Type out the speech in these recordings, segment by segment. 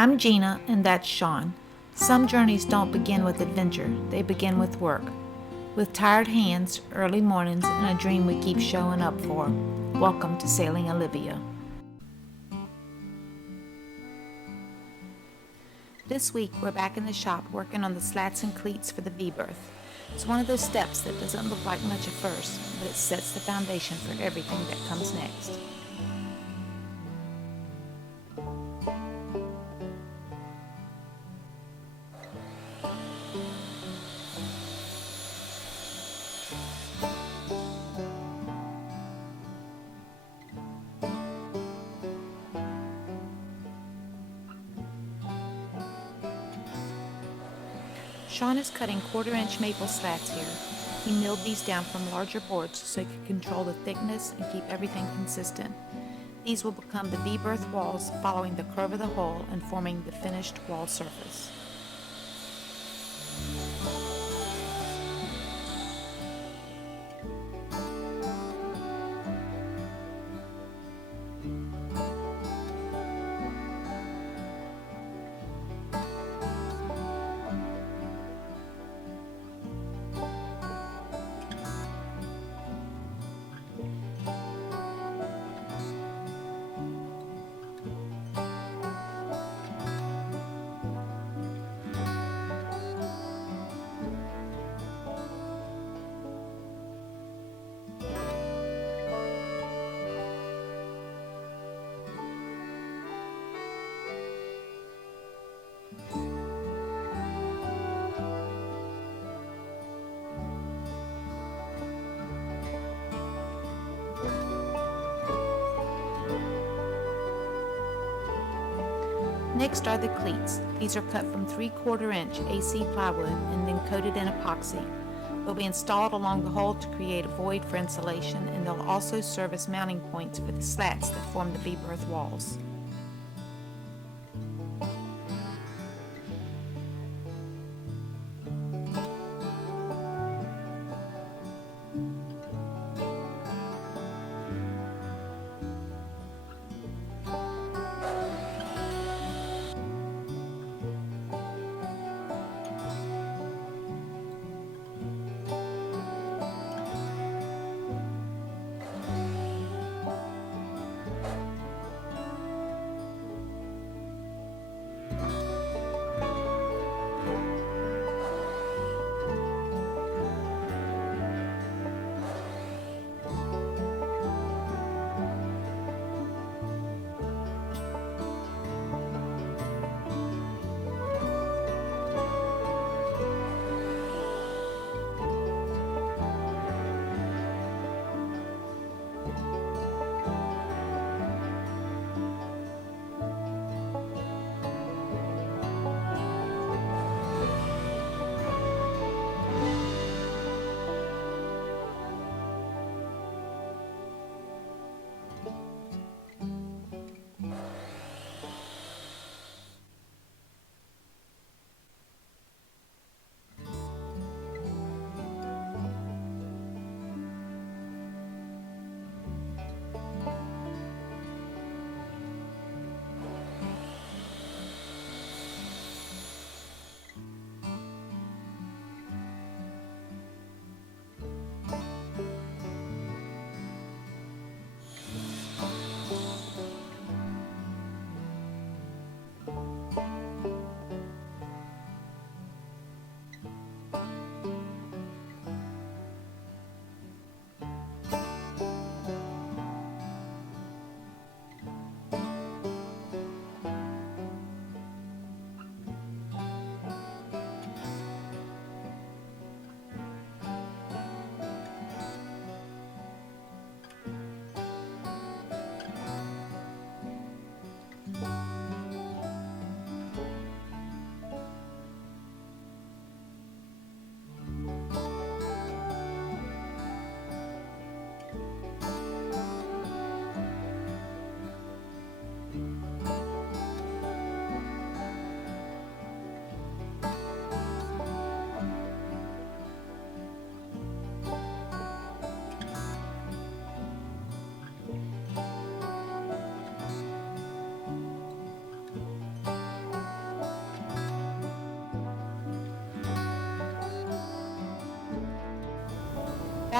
I'm Gina, and that's Shawn. Some journeys don't begin with adventure, they begin with work. With tired hands, early mornings, and a dream we keep showing up for. Welcome to Sailing Olivia. This week, we're back in the shop working on the slats and cleats for the V-Berth. It's one of those steps that doesn't look like much at first, but it sets the foundation for everything that comes next. Shawn is cutting 1/4-inch maple slats here. He milled these down from larger boards so he could control the thickness and keep everything consistent. These will become the V-berth walls, following the curve of the hull and forming the finished wall surface. Next are the cleats. These are cut from 3/4-inch AC plywood and then coated in epoxy. They'll be installed along the hull to create a void for insulation, and they'll also serve as mounting points for the slats that form the V-berth walls.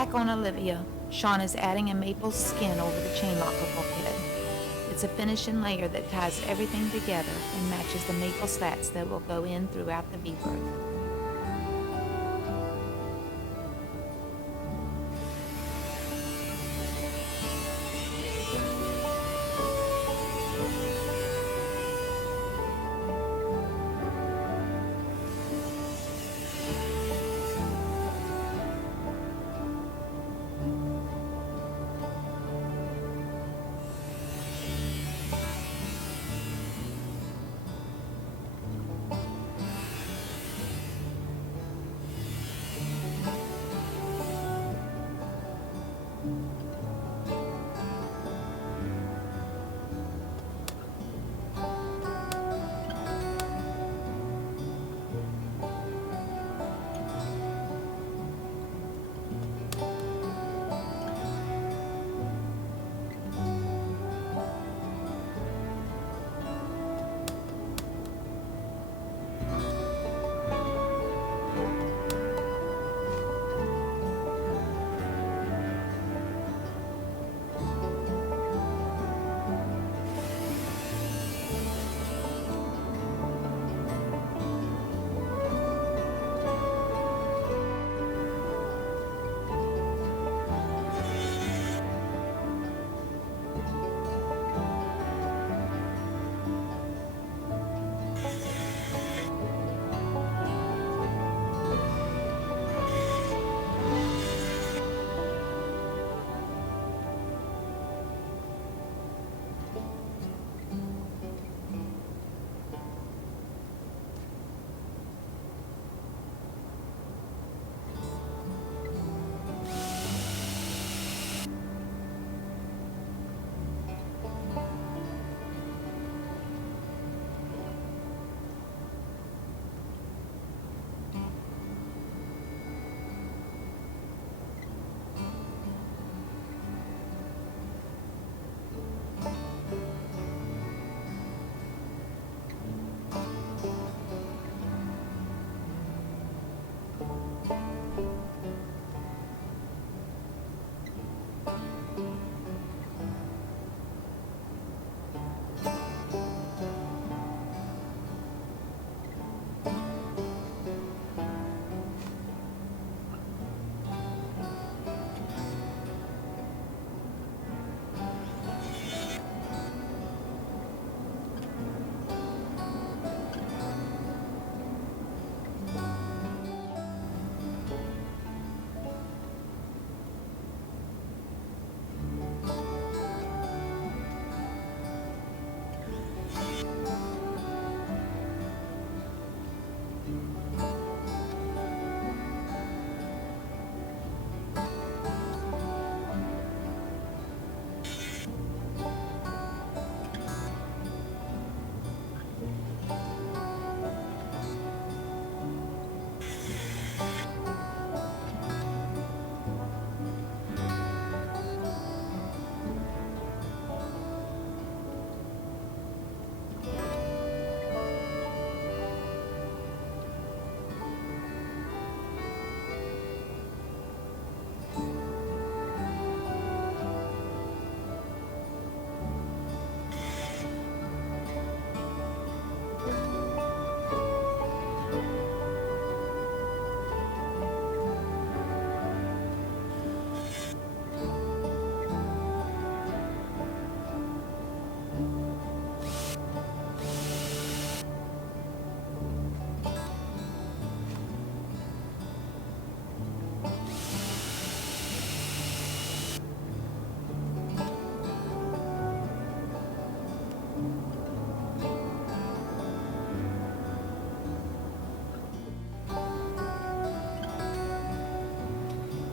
Back on Olivia, Shawn is adding a maple skin over the chain locker bulkhead. It's a finishing layer that ties everything together and matches the maple slats that will go in throughout the V-berth.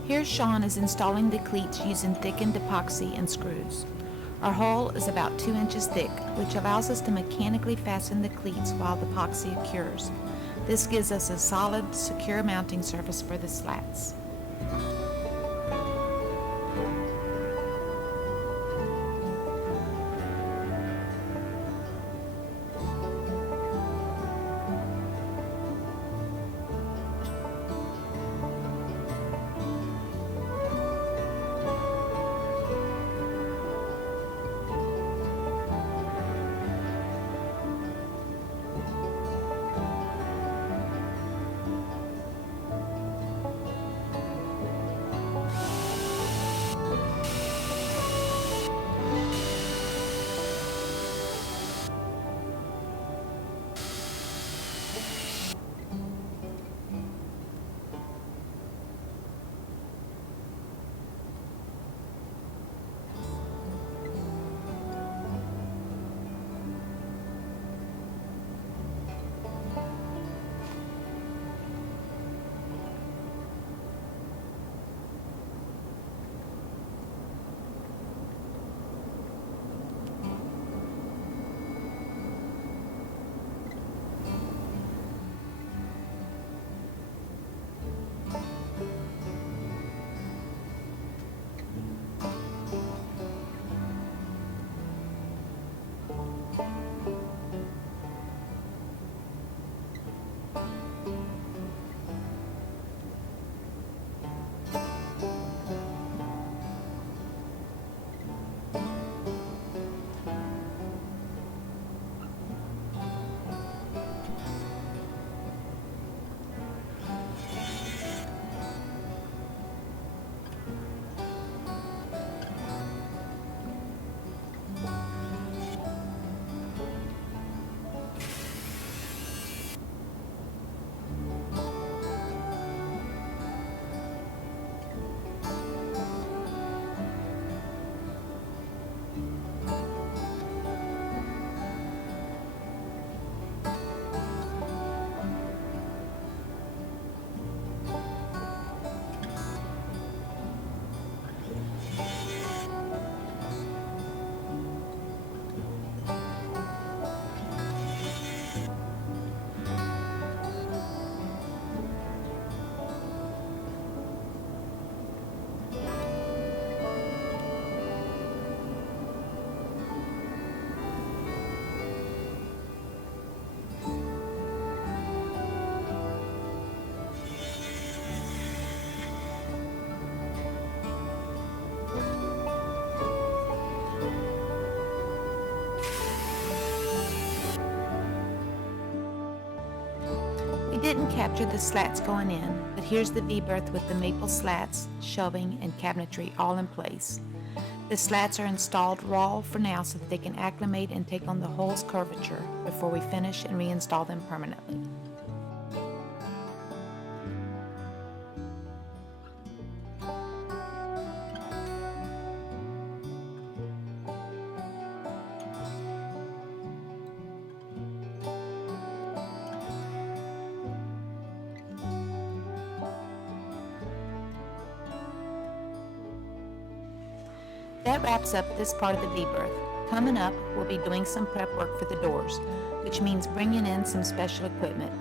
Here Shawn is installing the cleats using thickened epoxy and screws. Our hull is about 2 inches thick, which allows us to mechanically fasten the cleats while the epoxy cures. This gives us a solid, secure mounting surface for the slats. didn't capture the slats going in, but here's the V-berth with the maple slats, shelving, and cabinetry all in place. The slats are installed raw for now so that they can acclimate and take on the hole's curvature before we finish and reinstall them permanently. That wraps up this part of the V-berth. Coming up, we'll be doing some prep work for the doors, which means bringing in some special equipment.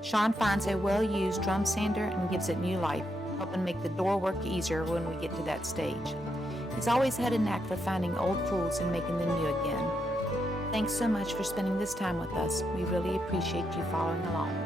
Shawn finds a well-used drum sander and gives it new life, helping make the door work easier when we get to that stage. He's always had a knack for finding old tools and making them new again. Thanks so much for spending this time with us. We really appreciate you following along.